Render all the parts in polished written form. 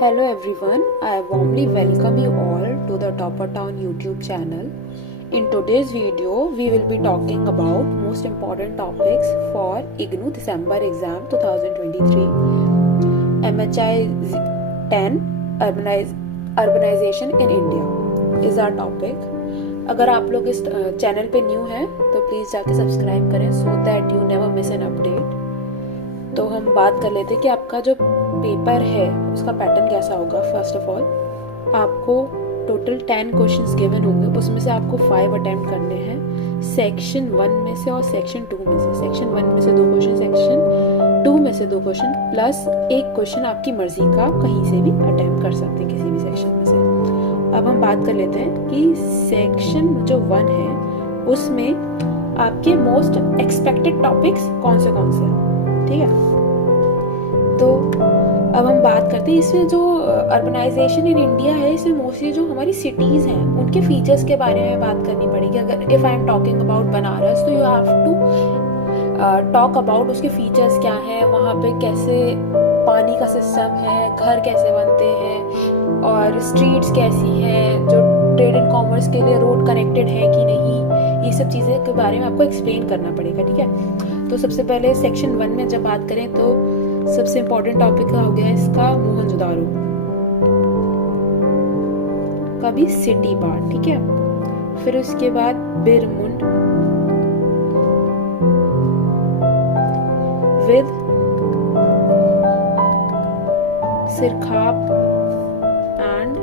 Hello everyone, I warmly welcome you all to the Topper Town YouTube channel. In today's video, we will be talking about most important topics for IGNOU December exam 2023. MHI 10 Urbanization in India is our topic. अगर आप लोग इस channel पे new हैं तो please जाके subscribe करें so that you never miss an update. तो हम बात कर लेते हैं कि आपका जो पेपर है उसका पैटर्न कैसा होगा. फर्स्ट ऑफ ऑल आपको टोटल 10 क्वेश्चंस गिवन होंगे, उसमें से आपको 5 अटेम्प्ट करने हैं सेक्शन 1 में से और सेक्शन 2 में से. सेक्शन 1 में से 2 क्वेश्चन, सेक्शन 2 में से 2 क्वेश्चन प्लस एक क्वेश्चन आपकी मर्जी का कहीं से भी अटेम्प्ट कर सकते हैं किसी भी सेक्शन में से. अब हम बात कर लेते हैं कि सेक्शन जो 1 है उसमें आपके मोस्ट एक्सपेक्टेड टॉपिक्स कौन से हैं. ठीक है, तो अब हम बात करते हैं इसमें जो अर्बनाइजेशन इन इंडिया है, इसमें मोस्टली जो हमारी सिटीज़ हैं उनके फीचर्स के बारे में बात करनी पड़ेगी. अगर if I am talking about Banaras तो you have to talk about उसके फीचर्स क्या हैं, वहाँ पे कैसे पानी का सिस्टम है, घर कैसे बनते हैं और स्ट्रीट्स कैसी हैं, जो ट्रेड एंड कॉमर्स के लिए रोड कनेक्टेड है कि नहीं, ये सब चीज़ें के बारे में आपको एक्सप्लेन करना पड़ेगा. ठीक है, तो सबसे पहले सेक्शन 1 में जब बात करें तो सबसे इम्पोर्टेंट टॉपिक हो गया इसका मोहनजोदारो का भी सिटी पार्ट. ठीक है, फिर उसके बाद बिरमुंड विद सिरखाप एंड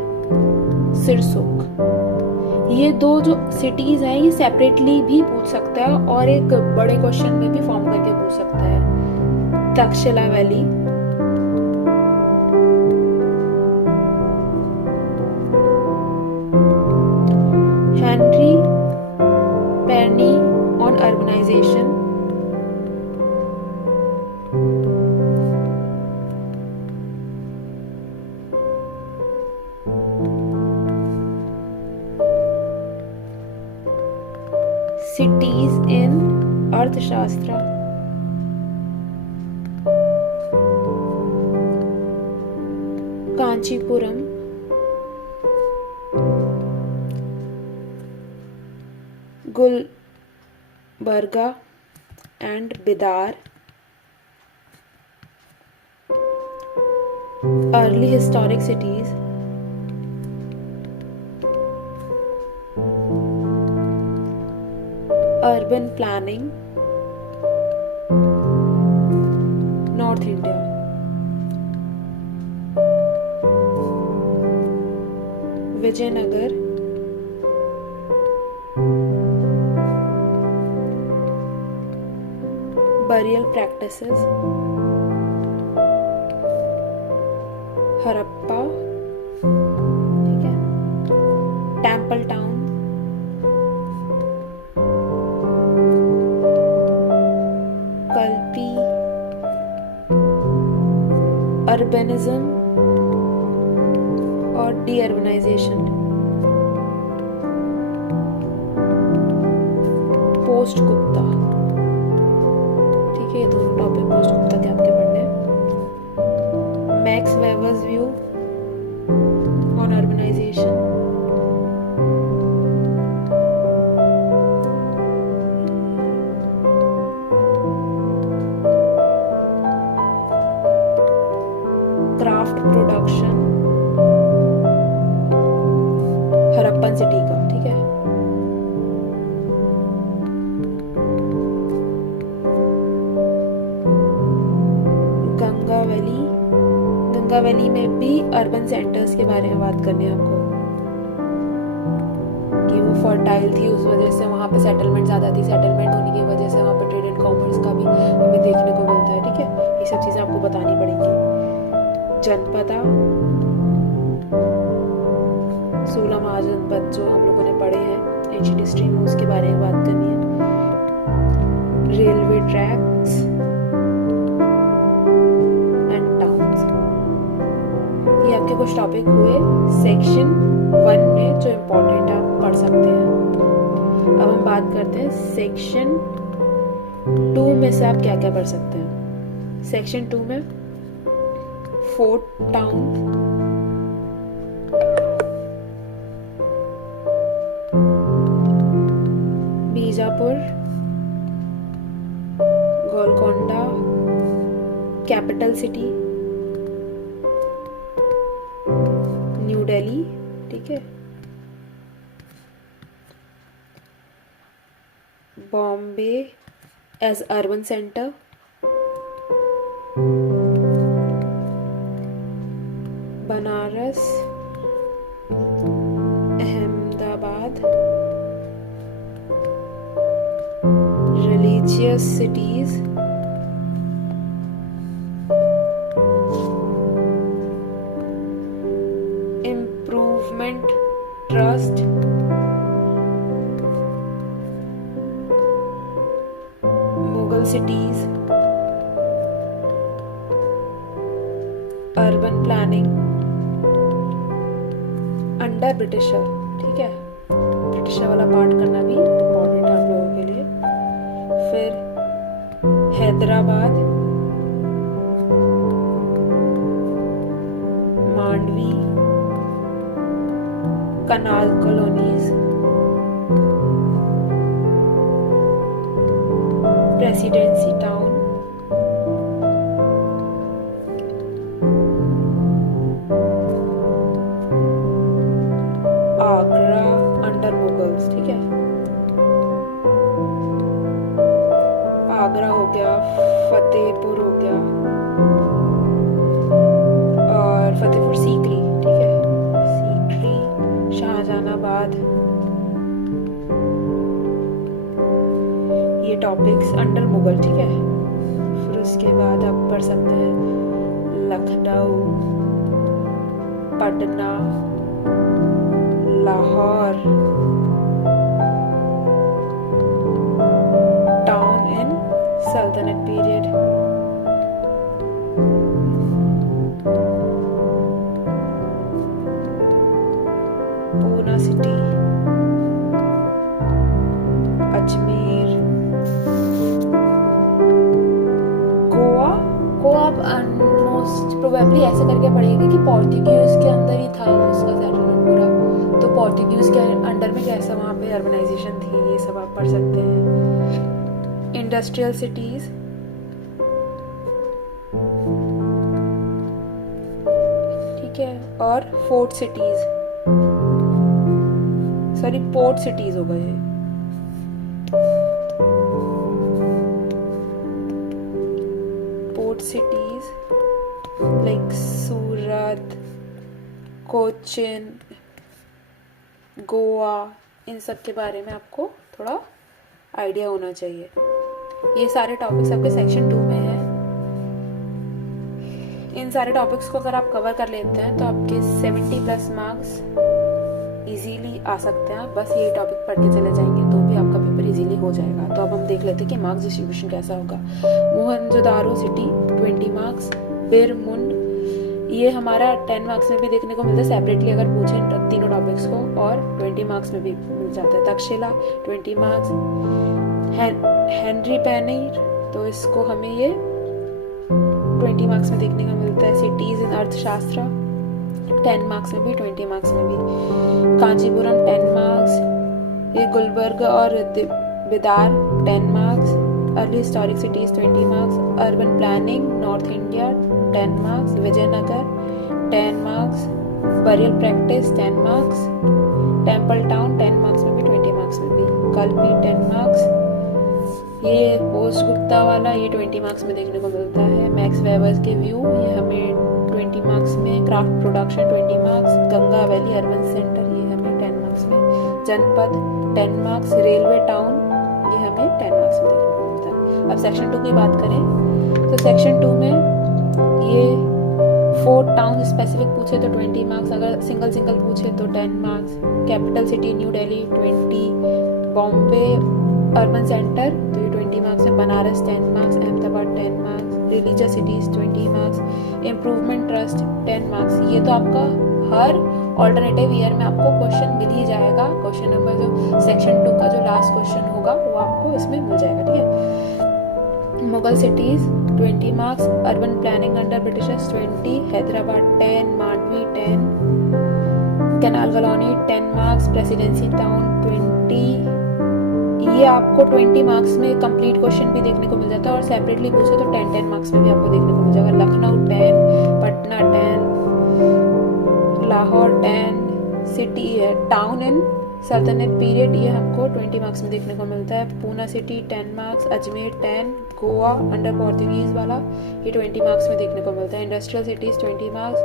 सिरसोक. ये दो जो सिटीज हैं ये सेपरेटली भी पूछ सकता है और एक बड़े क्वेश्चन में भी फॉर्म करके पूछ सकता है. Taxila valley, Henry Pirenne on urbanisation, cities in Arthashastra, Kanchipuram, Gulbarga and Bidar, early historic cities, urban planning, north India, Vijayanagar, burial practices, Harappa, ठीक है, टेम्पल टाउन, कल्पी, अर्बनिज्म और डी अर्बनाइजेशन, पोस्ट गुप्ता. ठीक है, ये दोनों टॉपिक पोस्ट गुप्ता के आपके पढ़ने हैं. Max Weber's view on urbanisation, craft production Harappan city का. ठीक है, गंगा वैली में भी अर्बन सेंटर्स के बारे में बात करनी है आपको कि वो फर्टाइल थी, उस वजह से वहाँ पे सेटलमेंट ज़्यादा थी, सेटलमेंट होने की वजह से वहाँ पे ट्रेड एंड कॉमर्स का भी हमें देखने को मिलता है. ठीक है, ये सब चीज़ें आपको बतानी पड़ेंगी. जनपदा, 16 महाजनपद जो हम लोगों ने पढ़े हैं एंशिएंट हिस्ट्री में, उसके बारे में बात करनी है. Railway tracks and towns. ये आपके कुछ टॉपिक हुए सेक्शन 1 में जो इम्पोर्टेंट आप पढ़ सकते हैं. अब हम बात करते हैं सेक्शन 2 में से आप क्या क्या पढ़ सकते हैं. सेक्शन 2 में fort town, capital city new Delhi, ठीक है। Bombay as urban centre, Banaras, Ahmedabad, religious cities, improvement trust, Mughal cities, urban planning under Britisher, ठीक है। ब्रिटिशर वाला पार्ट करना भी इम्पोर्टेंट है आप लोगों के लिए। फिर Hyderabad, Mandvi, canal colonies, presidency town, Agra under Mughals, ठीक है। आगरा हो गया, फतेहपुर हो गया और फतेहपुर सीकरी, ठीक है। सीकरी, शाहजहानाबाद, ये टॉपिक्स अंडर मुगल, ठीक है। फिर उसके बाद आप पढ़ सकते हैं लखनऊ, पटना, लाहौर, टाउन इन सल्तनत पीरियड, पूना सिटी, अजमेर, गोवा। गोवा आप ऑलमोस्ट प्रोबेबली ऐसे करके पढ़ेंगे कि पोर्तुगीज के अंदर ही था उसका सेटलमेंट पूरा, तो पोर्तुगीज के अंडर में कैसा वहाँ पे अर्बनाइजेशन थी, ये सब आप पढ़ सकते हैं। इंडस्ट्रियल सिटीज, ठीक है। और fort cities, sorry port cities हो गए, पोर्ट सिटीज लाइक सूरत, कोचिन, गोवा, इन सब के बारे में आपको थोड़ा आइडिया होना चाहिए। ये सारे टॉपिक्स आपके सेक्शन 2 में हैं। इन सारे टॉपिक्स को अगर आप कवर कर लेते हैं तो आपके 70+ मार्क्स इजीली आ सकते हैं। बस ये टॉपिक पढ़ के चले जाएंगे तो भी आपका पेपर इजीली हो जाएगा। तो अब हम देख लेते हैं कि मार्क्स डिस्ट्रीब्यूशन कैसा होगा। मोहनजोदारो सिटी 20 मार्क्स, बिरमुंड ये हमारा 10 मार्क्स में भी देखने को मिलता है सेपरेटली अगर पूछें तीनों टॉपिक्स को, और 20 मार्क्स में भी मिल जाता है। तक्षशिला 20 मार्क्स, हेनरी पैनीर तो इसको हमें ये 20 मार्क्स में देखने को मिलता है। सिटीज इन अर्थशास्त्र 10 मार्क्स में भी, 20 मार्क्स में भी। कांचीपुरम 10 मार्क्स, ये गुलबर्ग और Bidar 10 marks. Early historic cities 20 marks. Urban planning north India 10 marks. Vijayanagar 10 marks. Burial practice 10 marks. Temple town 10 marks में भी, 20 मार्क्स में भी। कल्पी 10 मार्क्स। ये पोस्ट गुप्ता वाला ये 20 मार्क्स में देखने को मिलता है। मैक्स वेवर्स के व्यू ये हमें 20 मार्क्स में। Craft production 20 marks. Ganga valley urban centre ये हमें 10 मार्क्स में। जनपद 10 मार्क्स। रेलवे टाउन ये हमें 10 मार्क्स में देखने को मिलता है। अब सेक्शन 2 की बात करें तो सेक्शन 2 में ये 4 टाउन स्पेसिफिक पूछे तो 20 मार्क्स, अगर सिंगल सिंगल पूछे तो 10 marks. Capital city new Delhi 20, Bombay urban centre तो ये 20 मार्क्स है। Banaras 10 marks. Ahmedabad 10 marks. Religious cities 20 marks. Improvement trust 10 marks. ये तो आपका हर ऑल्टरनेटिव ईयर में आपको क्वेश्चन मिल ही जाएगा। क्वेश्चन नंबर जो सेक्शन 2 का जो लास्ट क्वेश्चन होगा वो आपको इसमें मिल जाएगा, ठीक है। Mughal cities 20 marks. Urban planning under Britishers 20। Hyderabad 10। Mandvi 10। Canal colony 10 marks. Presidency town 20। ये आपको 20 मार्क्स में कंप्लीट क्वेश्चन भी देखने को मिल जाता है, और सेपरेटली पूछो तो 10 मार्क्स में भी आपको देखने को मिल जाएगा। लखनऊ 10, पटना 10, लाहौर 10, सिटी है टाउन इन सल्तनत पीरियड, ये हमको 20 मार्क्स में देखने को मिलता है। Poona city 10 marks, Ajmer 10, Goa under Portuguese वाला ये 20 मार्क्स में देखने को मिलता है। Industrial cities 20 marks,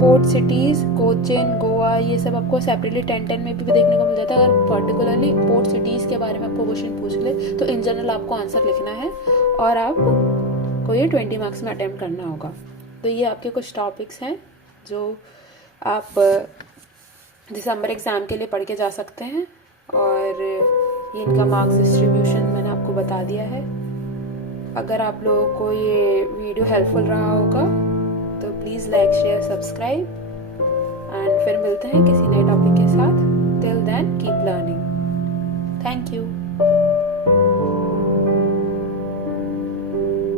port cities Cochin Goa ये सब आपको सेपरेटली 10 में भी देखने को मिल जाता है। अगर पर्टिकुलरली पोर्ट सिटीज़ के बारे में आपको क्वेश्चन पूछ ले तो इन जनरल आपको आंसर लिखना है और आपको ये 20 मार्क्स में अटेम्प्ट करना होगा। तो ये आपके कुछ टॉपिक्स हैं जो आप दिसंबर एग्ज़ाम के लिए पढ़ के जा सकते हैं, और ये इनका मार्क्स डिस्ट्रीब्यूशन मैंने आपको बता दिया है। अगर आप लोगों को ये वीडियो हेल्पफुल रहा होगा तो please like share subscribe, and फिर मिलते हैं किसी नए टॉपिक के साथ। Till then keep learning. Thank you.